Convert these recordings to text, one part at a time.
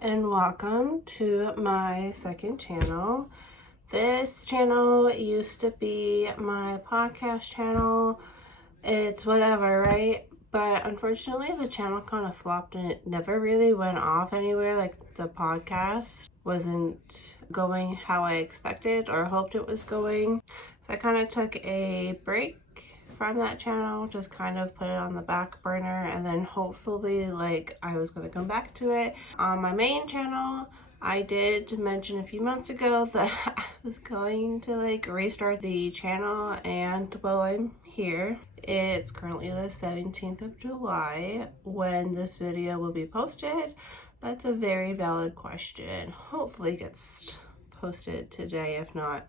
and welcome to my second channel. This channel used to be my podcast channel. It's whatever, right? But unfortunately the channel kind of flopped and it never really went off anywhere. Like the podcast wasn't going how I expected or hoped it was going. So I kind of took a break from that channel, just kind of put it on the back burner, and then hopefully I was going to come back to it. On my main channel, I did mention a few months ago that I was going to restart the channel, and well, I'm here. It's currently the 17th of July when this video will be posted. That's a very valid question. Hopefully it gets posted today, if not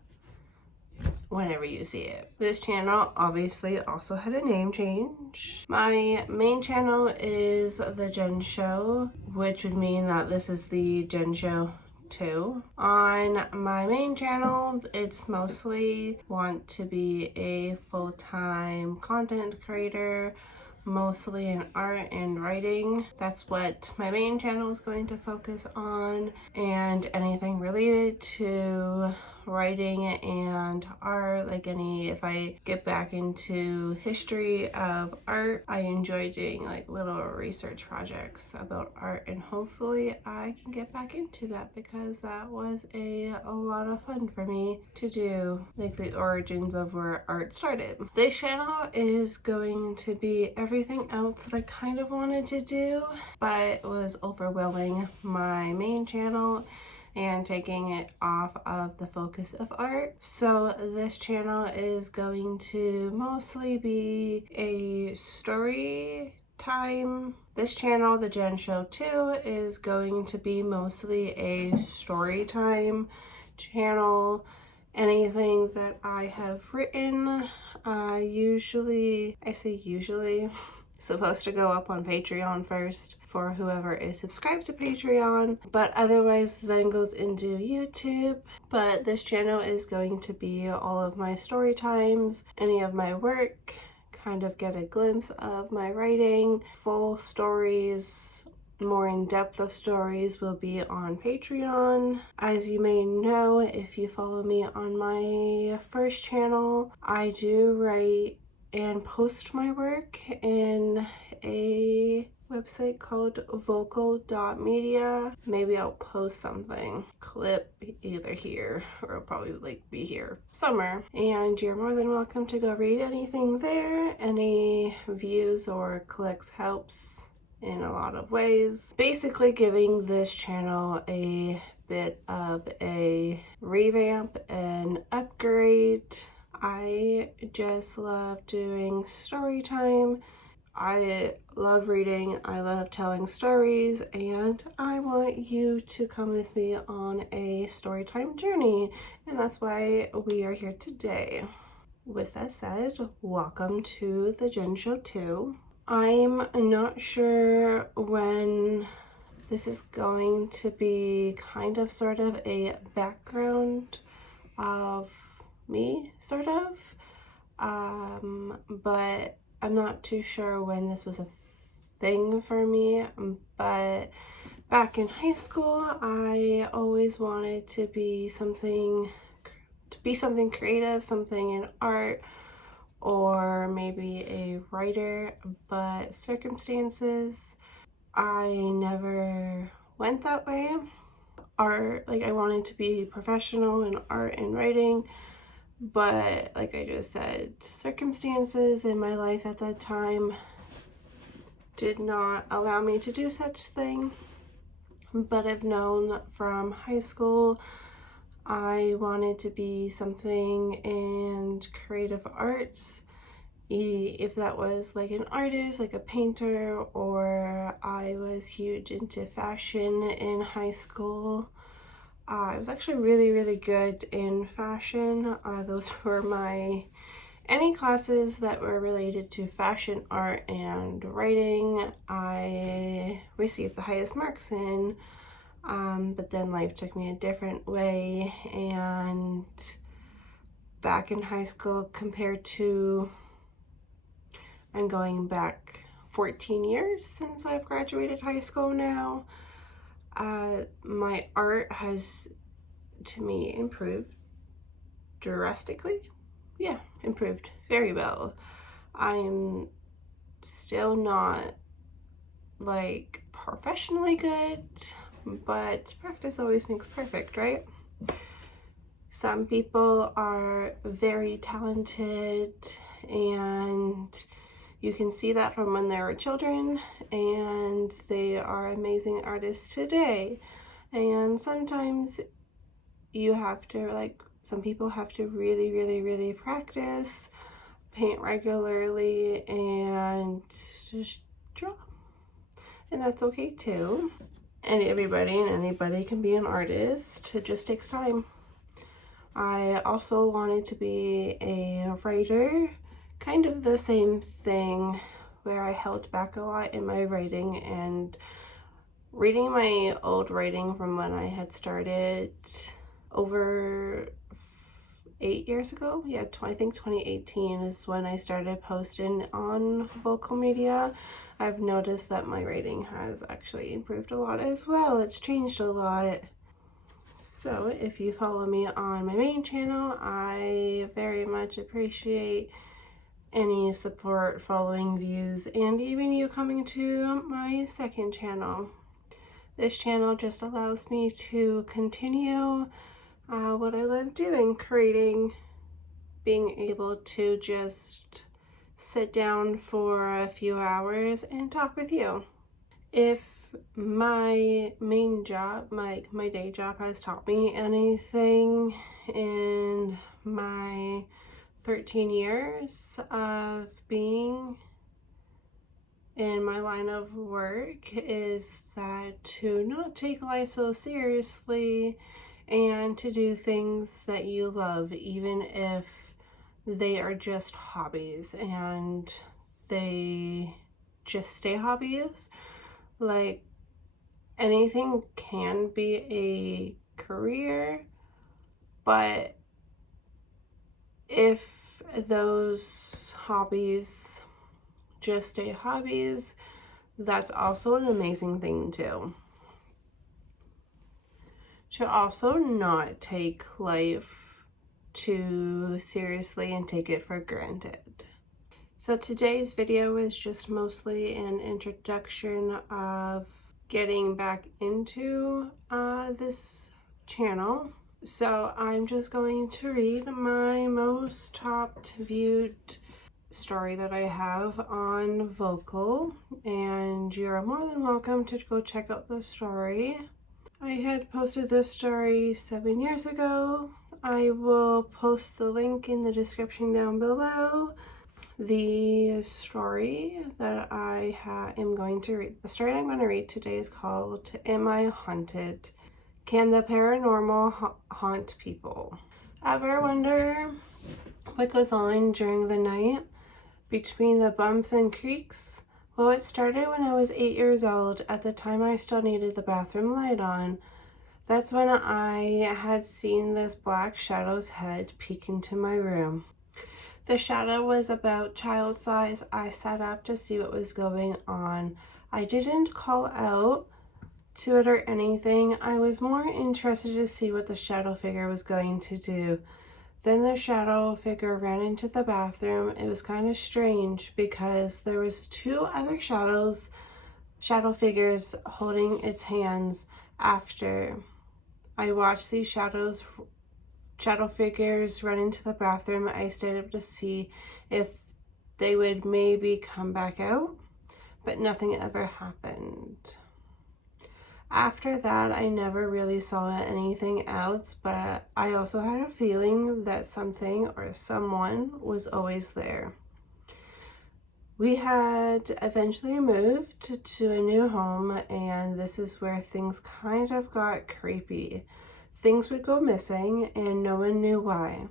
whenever you see it. This channel obviously also had a name change. My main channel is The Jen Show, which would mean that this is the Jen Show 2. On my main channel, it's mostly want to be a full-time content creator, mostly in art and writing. That's what my main channel is going to focus on, and anything related to writing and art, if I get back into history of art. I enjoy doing little research projects about art, and hopefully I can get back into that because that was a lot of fun for me to do, the origins of where art started. This channel is going to be everything else that I kind of wanted to do, but was overwhelming my main channel and taking it off of the focus of art. So this channel is going to mostly be a story time. This channel, The Jen Show 2, is going to be mostly a story time channel. Anything that I have written, I say usually, supposed to go up on Patreon first for whoever is subscribed to Patreon, but otherwise then goes into YouTube. But this channel is going to be all of my story times, any of my work, kind of get a glimpse of my writing. Full stories, more in-depth of stories will be on Patreon. As you may know, if you follow me on my first channel, I do write and post my work in a website called vocal.media. Maybe I'll post something, clip either here or it'll probably be here somewhere, and you're more than welcome to go read anything there. Any views or clicks helps in a lot of ways. Basically giving this channel a bit of a revamp and upgrade. I just love doing story time. I love reading, I love telling stories, and I want you to come with me on a storytime journey, and that's why we are here today. With that said, welcome to The Jen Show 2. I'm not sure when this is going to be sort of a background of me, but I'm not too sure when this was a thing for me. But back in high school, I always wanted to be something creative, something in art, or maybe a writer, but circumstances, I never went that way. Art, I wanted to be professional in art and writing, but like I just said, circumstances in my life at that time did not allow me to do such thing. But I've known from high school I wanted to be something in creative arts, if that was an artist, a painter, or I was huge into fashion in high school. I was actually really good in fashion. Those were any classes that were related to fashion, art, and writing, I received the highest marks in. But then life took me a different way, and back in high school, compared to, I'm going back 14 years since I've graduated high school now, my art has, to me, improved drastically. Yeah, improved very well. I'm still not like professionally good, but practice always makes perfect, right? Some people are very talented, and you can see that from when they were children, and they are amazing artists today. And sometimes you have to, like, some people have to really, really, really practice, paint regularly, and just draw. And that's okay too. And everybody and anybody can be an artist. It just takes time. I also wanted to be a writer, kind of the same thing, where I held back a lot in my writing, and reading my old writing from when I had started over 8 years ago. Yeah, I think 2018 is when I started posting on vocal media. I've noticed that my writing has actually improved a lot as well. It's changed a lot. So if you follow me on my main channel, I very much appreciate any support, following, views, and even you coming to my second channel. This channel just allows me to continue what I love doing, creating, being able to just sit down for a few hours and talk with you. If my main job, my day job has taught me anything in my 13 years of being in my line of work, is that to not take life so seriously and to do things that you love, even if they are just hobbies and they just stay hobbies. Like, anything can be a career, but if those hobbies just stay hobbies, that's also an amazing thing too. To also not take life too seriously and take it for granted. So today's video is just mostly an introduction of getting back into this channel. So I'm just going to read my most top viewed story that I have on Vocal, and you're more than welcome to go check out the story. I had posted this story 7 years ago. I will post the link in the description down below. The story that am going to read, the story I'm going to read today is called Am I Haunted? Can the Paranormal Haunt People? Ever wonder what goes on during the night between the bumps and creaks? Well, it started when I was 8 years old. At the time, I still needed the bathroom light on. That's when I had seen this black shadow's head peek into my room. The shadow was about child size. I sat up to see what was going on. I didn't call out to it or anything. I was more interested to see what the shadow figure was going to do. Then the shadow figure ran into the bathroom. It was kind of strange because there was 2 other shadow figures holding its hands. After I watched these shadow figures run into the bathroom, I stayed up to see if they would maybe come back out, but nothing ever happened. After that, I never really saw anything else, but I also had a feeling that something or someone was always there. We had eventually moved to a new home, and this is where things kind of got creepy. Things would go missing, and no one knew why.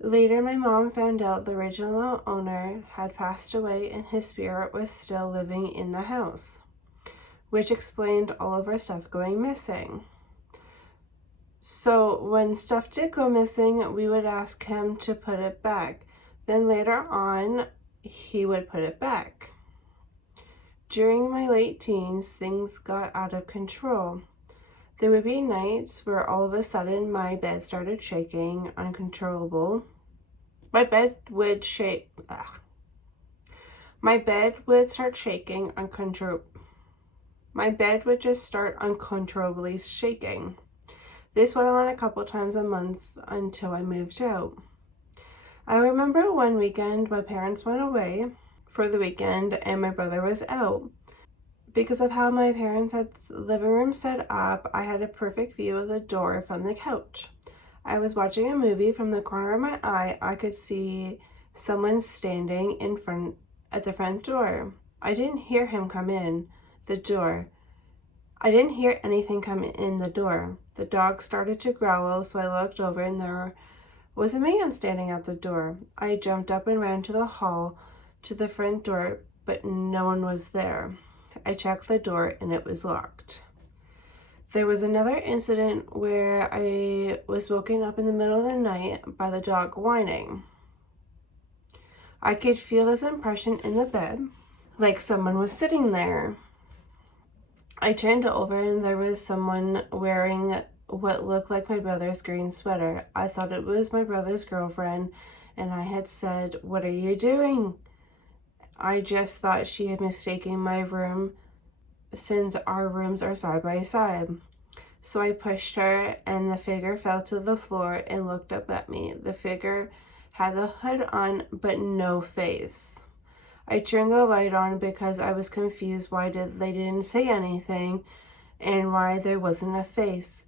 Later, my mom found out the original owner had passed away and his spirit was still living in the house, which explained all of our stuff going missing. So when stuff did go missing, we would ask him to put it back. Then later on, he would put it back. During my late teens, things got out of control. There would be nights where all of a sudden my bed started shaking uncontrollable. My bed would shake. My bed would start shaking My bed would just start uncontrollably shaking. This went on a couple times a month until I moved out. I remember one weekend my parents went away for the weekend and my brother was out. Because of how my parents had the living room set up, I had a perfect view of the door from the couch. I was watching a movie. From the corner of my eye, I could see someone standing in front at the front door. I didn't hear him come in the door. I didn't hear anything come in the door. The dog started to growl, so I looked over and there was a man standing at the door. I jumped up and ran to the hall to the front door, but no one was there. I checked the door and it was locked. There was another incident where I was woken up in the middle of the night by the dog whining. I could feel this impression in the bed, like someone was sitting there. I turned over and there was someone wearing what looked like my brother's green sweater. I thought it was my brother's girlfriend, and I had said, "What are you doing?" I just thought she had mistaken my room since our rooms are side by side. So I pushed her and the figure fell to the floor and looked up at me. The figure had the hood on but no face. I turned the light on because I was confused why they didn't say anything and why there wasn't a face.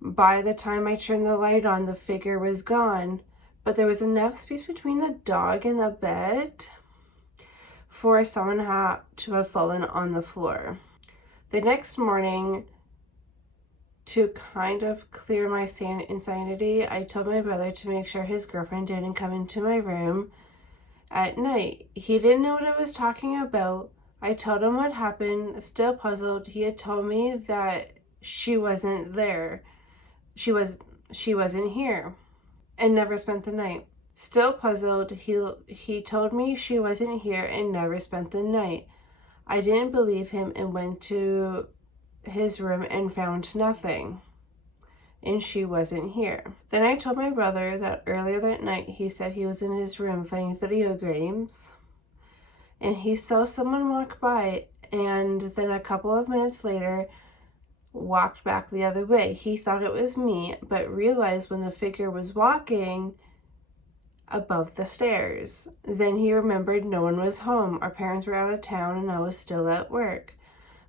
By the time I turned the light on, the figure was gone, but there was enough space between the dog and the bed for someone to have fallen on the floor. The next morning, to kind of clear my insanity, I told my brother to make sure his girlfriend didn't come into my room at night. He didn't know what I was talking about. I told him what happened. Still puzzled, he had told me that she wasn't there. She wasn't here and never spent the night. Still puzzled, he told me she wasn't here and never spent the night. I didn't believe him and went to his room and found nothing. And she wasn't here. Then I told my brother that earlier that night he said he was in his room playing video games and he saw someone walk by, and then a couple of minutes later walked back the other way. He thought it was me, but realized when the figure was walking above the stairs. Then he remembered no one was home. Our parents were out of town and I was still at work.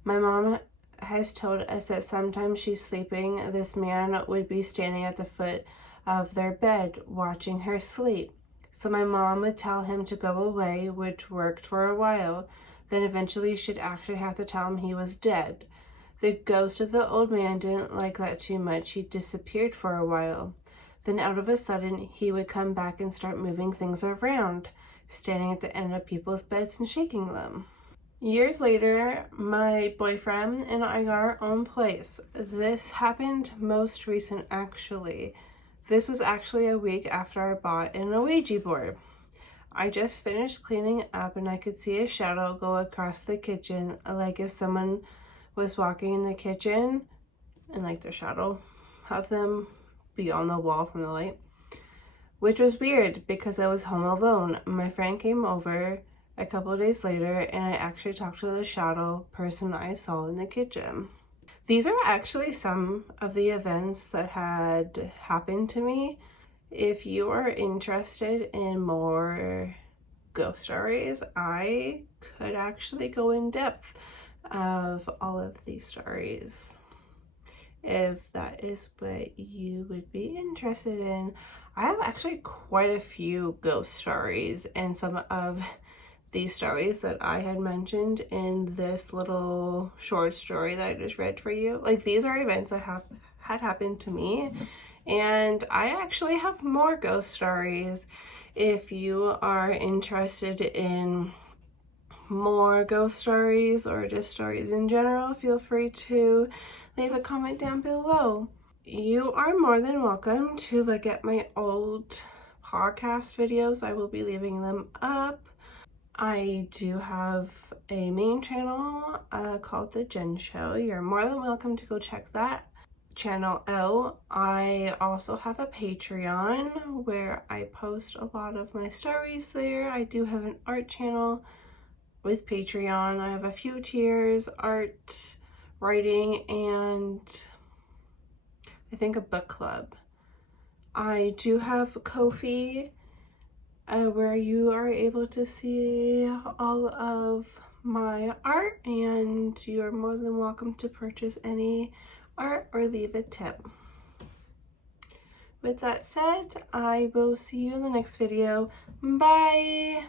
My mom has told us that sometimes she's sleeping, this man would be standing at the foot of their bed watching her sleep. So my mom would tell him to go away, which worked for a while. Then eventually she'd actually have to tell him he was dead. The ghost of the old man didn't like that too much. He disappeared for a while. Then out of a sudden, he would come back and start moving things around, standing at the end of people's beds and shaking them. Years later, my boyfriend and I got our own place. This happened most recent, actually. This was actually a week after I bought an Ouija board. I just finished cleaning up and I could see a shadow go across the kitchen, like if someone was walking in the kitchen and like the shadow of them be on the wall from the light, which was weird because I was home alone. My friend came over a couple of days later and I actually talked to the shadow person I saw in the kitchen. These are actually some of the events that had happened to me. If you are interested in more ghost stories, I could actually go in depth of all of these stories if that is what you would be interested in. I have actually quite a few ghost stories, and some of these stories that I had mentioned in this little short story that I just read for you, like these are events that had happened to me, and I actually have more ghost stories. If you are interested in more ghost stories or just stories in general, feel free to leave a comment down below. You are more than welcome to look at my old podcast videos. I will be leaving them up. I do have a main channel called The Jen Show. You're more than welcome to go check that channel out. I also have a Patreon where I post a lot of my stories there. I do have an art channel with Patreon. I have a few tiers: art, writing, and I think a book club. I do have Ko-fi where you are able to see all of my art, and you are more than welcome to purchase any art or leave a tip. With that said, I will see you in the next video. Bye!